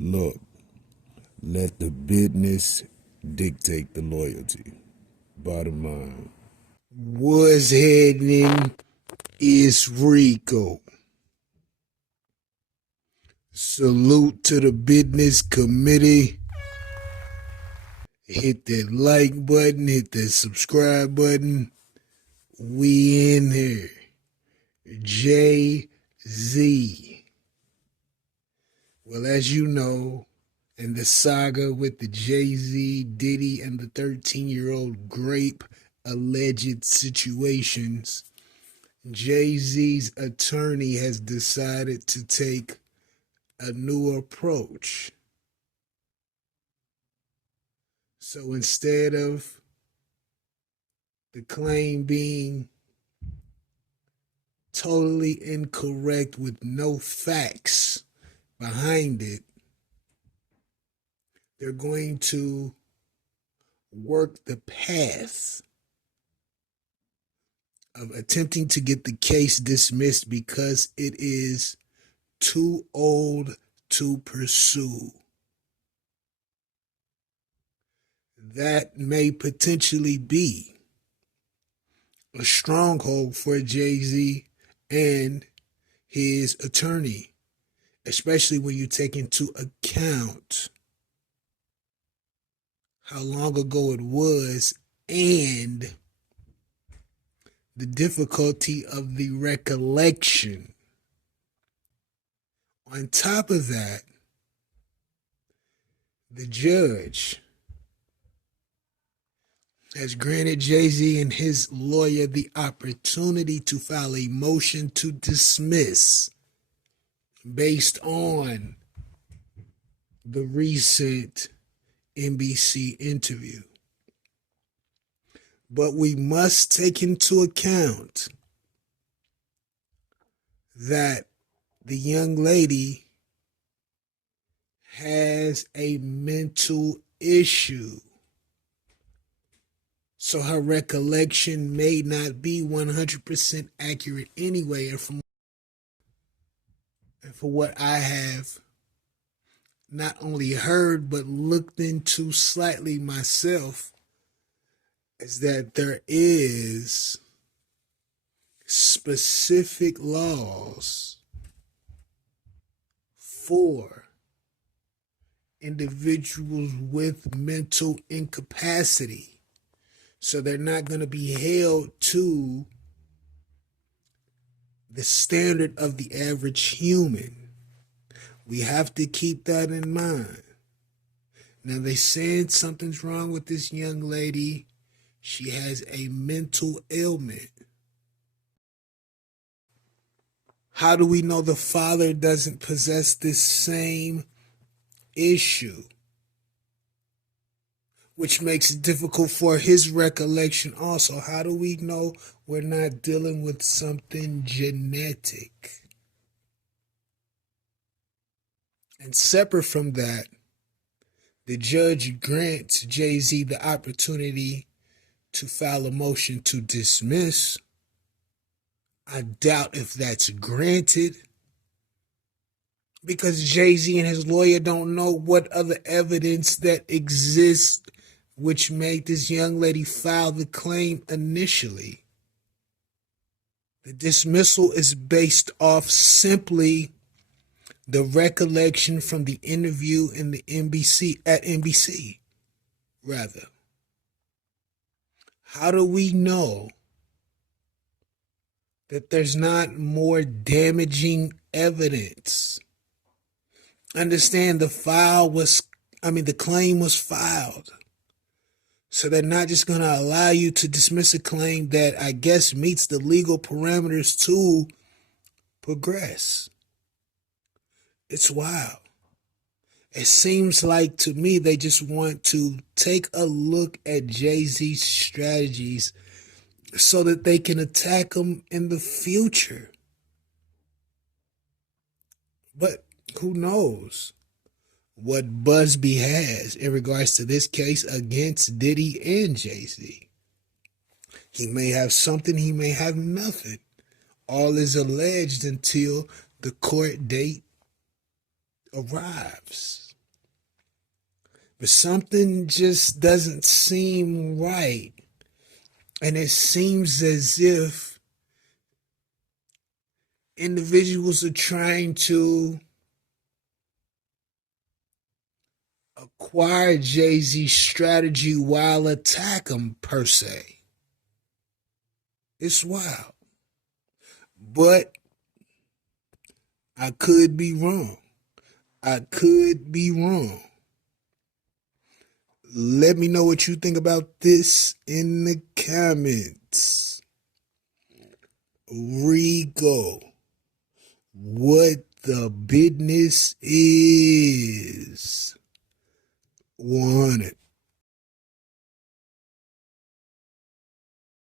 Look, let the business dictate the loyalty. Bottom line. What's happening? It's Rico. Salute to the business committee. Hit that like button, hit that subscribe button. We in here. Jay-Z. Well, as you know, in the saga with the Jay-Z, Diddy, and the 13-year-old grape alleged situations, Jay-Z's attorney has decided to take a new approach. So instead of the claim being totally incorrect with no facts behind it, they're going to work the path of attempting to get the case dismissed because it is too old to pursue. That may potentially be a stronghold for Jay-Z and his attorney, especially when you take into account how long ago it was and the difficulty of the recollection. On top of that, the judge has granted Jay-Z and his lawyer the opportunity to file a motion to dismiss based on the recent NBC interview. But we must take into account that the young lady has a mental issue. So her recollection may not be 100% accurate anyway. And for what I have not only heard but looked into slightly myself, is that there is specific laws for individuals with mental incapacity. So they're not going to be held to the standard of the average human. We have to keep that in mind. Now, they said something's wrong with this young lady. She has a mental ailment. How do we know the father doesn't possess this same issue? Which makes it difficult for his recollection also. How do we know we're not dealing with something genetic? And separate from that, the judge grants Jay-Z the opportunity to file a motion to dismiss. I doubt if that's granted because Jay-Z and his lawyer don't know what other evidence that exists which made this young lady file the claim initially. The dismissal is based off simply the recollection from the interview in the NBC. How do we know that there's not more damaging evidence? Understand the claim was filed. So they're not just going to allow you to dismiss a claim that I guess meets the legal parameters to progress. It's wild. It seems like to me they just want to take a look at Jay-Z's strategies so that they can attack him in the future. But who knows what Busby has in regards to this case against Diddy and Jay-Z. He may have something, he may have nothing. All is alleged until the court date arrives. But something just doesn't seem right. And it seems as if individuals are trying to acquire Jay-Z's strategy while attack him, per se. It's wild. But I could be wrong. I could be wrong. Let me know what you think about this in the comments. Rico, what the business is. 100.